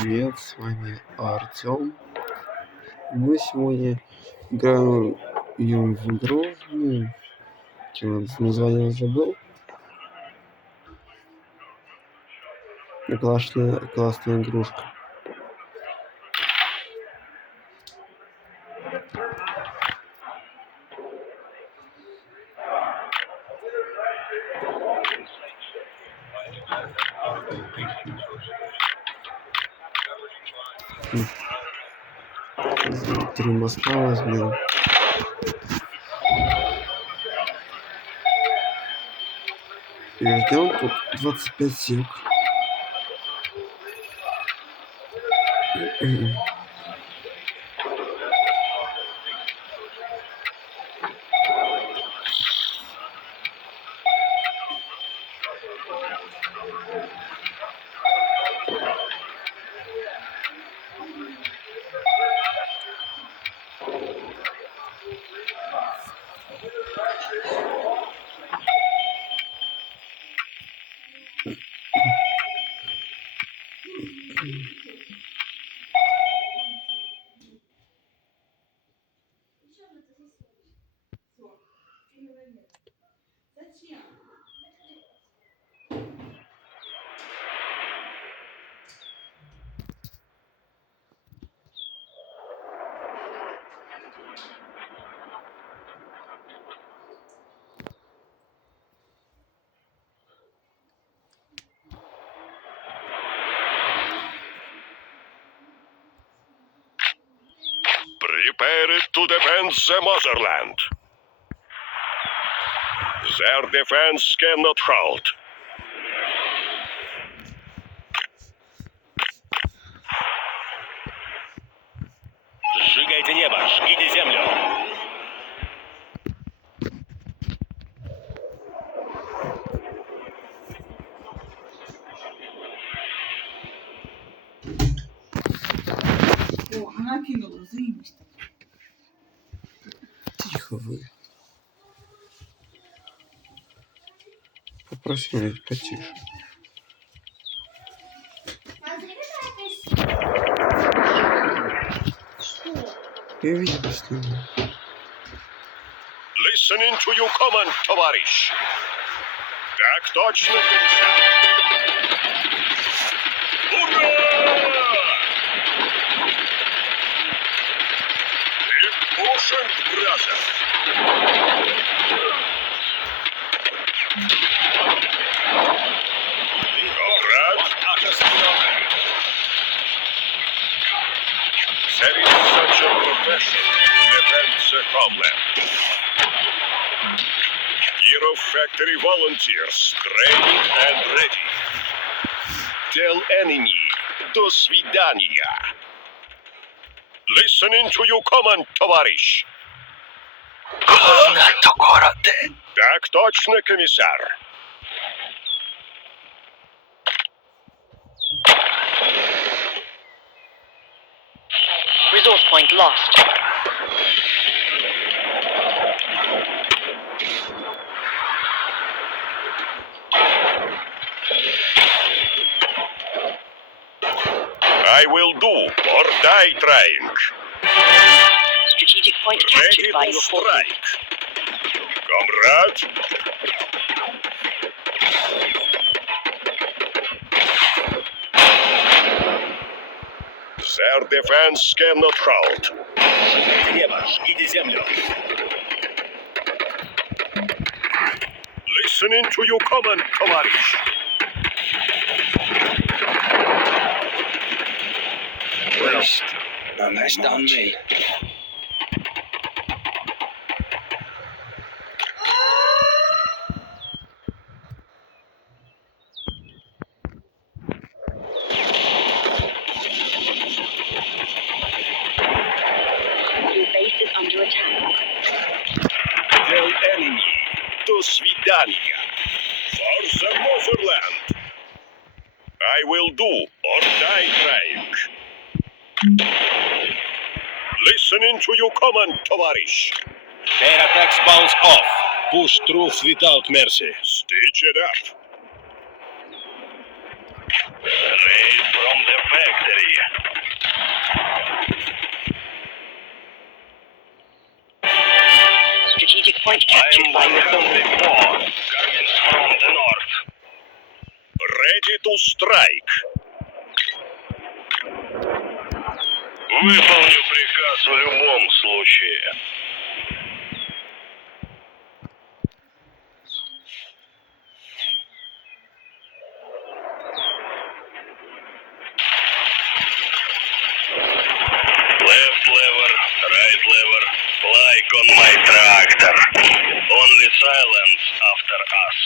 Привет, с вами Артем. Мы сегодня играем в игру, название забыл. Классная игрушка. Три моста возьмем. И ждем тут 25 сек. Prepare to defend the motherland. Their defense cannot hold. Сжигайте небо, жгите землю. О, она кинула, заебись. Тихо вы. Попроси меня потише. Я видел с ним. Listening to your command, товарищ. Так точно, комиссар. Ура! Keep pushing, brother. There is such a profession defends the homeland. Hero Factory volunteers trained and ready. Tell enemy, до свидания. Listening to your command, товарищ. Главное, до города. Так точно, комиссар. Resource point lost. I will do or die trying. Strategic point Ready captured by to your forces. strike. Comrade. Their defense cannot hold. Сжигайте небо, жгите землю. Listening to your command, товарищ. Waste. Nicely done, me. Your base is under attack. Tell enemy, до свидания. For the motherland. I will do or die trying. Listening to your command, товарищ. Their attacks bounce off. Push truth without mercy. Stitch it up. Raid from the factory. point captured by your forces. Coming from the north. Ready to strike. Выполню приказ в любом случае. Left lever, right lever, like on my tractor. Only silence after us.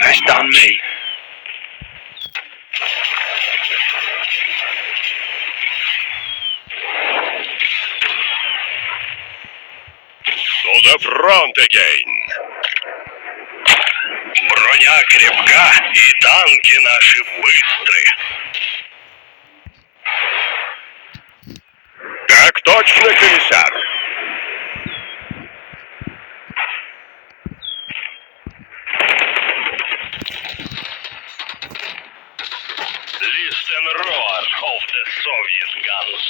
That's done me. To the front again. Броня крепка, и танки наши быстры. Так точно, комиссар. Listen roar of the Soviet guns.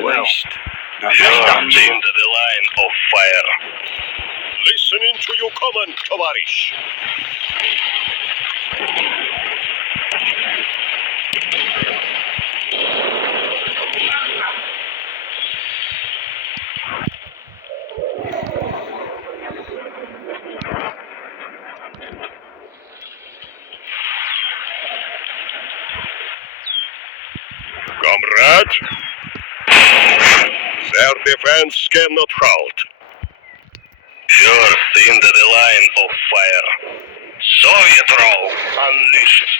Waste. You're That's done into the line of fire. Listening to your command, товарищ. Comrade, their defense cannot halt. First into the line of fire. Soviet row unleashed.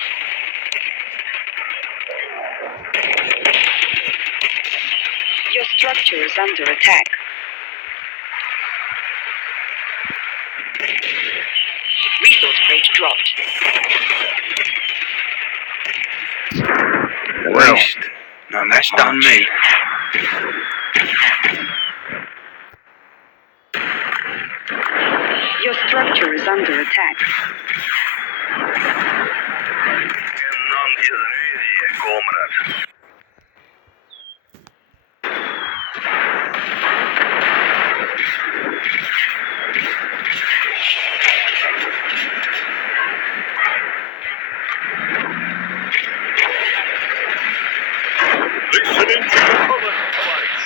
Your structure is under attack. Resource crate dropped. Waste. That's done me. Your structure is under attack. Cannon is ready, comrade. Listening to your command, товарищ.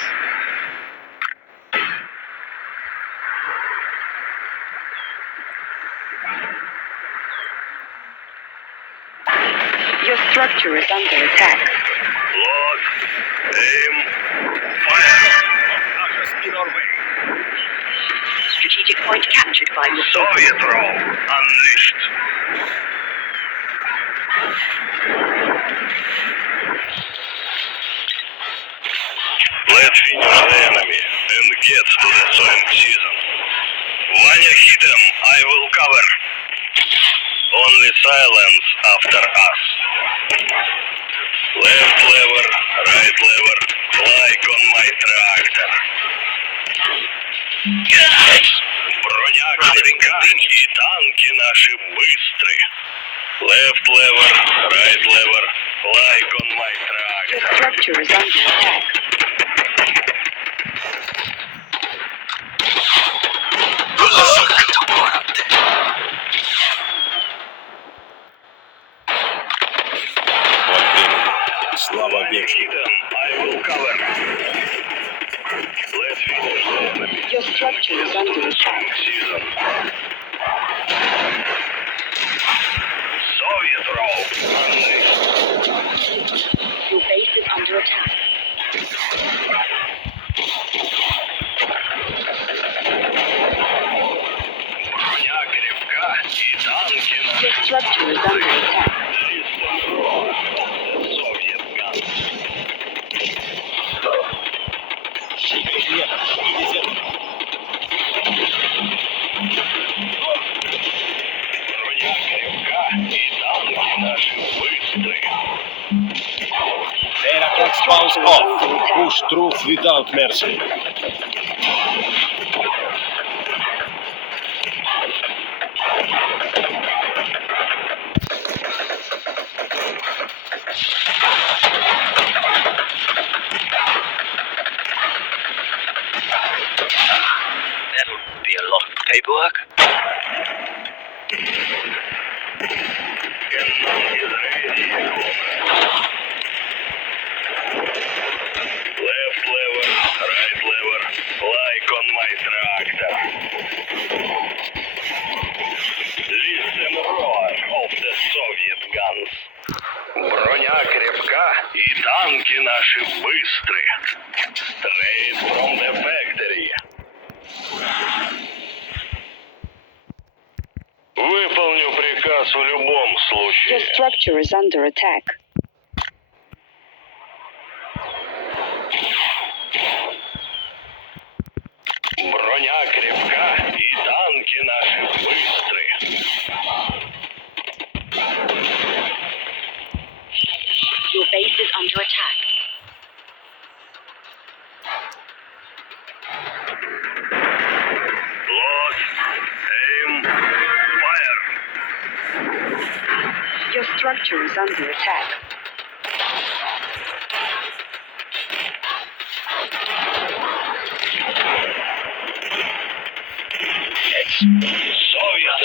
Your structure is under attack. Load, aim, fire. Attackers in our way. Strategic point captured by your forces. Soviet row unleashed. Let's finish the enemy and get to the sowing season. Vanya hit him, I will cover. Only silence after us. Left lever, right lever, like on my tractor. Броня крепка, и танки наши быстры. Left lever, right lever, like on my Your tractor. structure is under attack. Слава веки. I will cover. Let's finish the enemy. Your structure is under attack. Season. Soviet row unleashed. Your base is under attack. Броня крепка, и танки наши. Your structure is under attack. Listen roar of the Soviet guns. Броня крепка, и танки spawns off. Push truth without mercy. That'll be a lot of paperwork. Left lever, right lever, like on my tractor. Listen roar of the Soviet guns. Броня крепка, и танки наши быстры. Straight from the factory. Выполню приказ в любом Your случае. structure is under attack. Броня крепка, и танки наши быстры. Your base is under attack. Load, aim, fire. Your structure is under attack. Soviet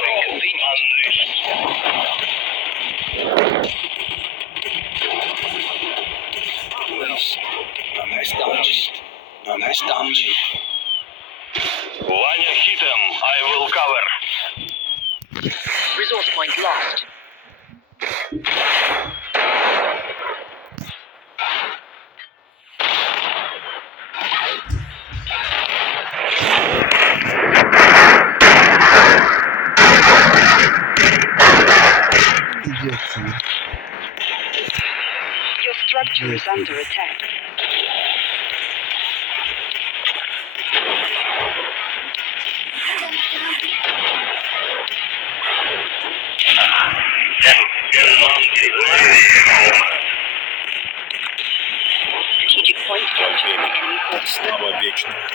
unleashed. No, that's done me. Ваня hit him. I will cover. Resource point lost. Идиотина. Your structure is under attack. Strategic point captured by enemy forces. Слава вечная.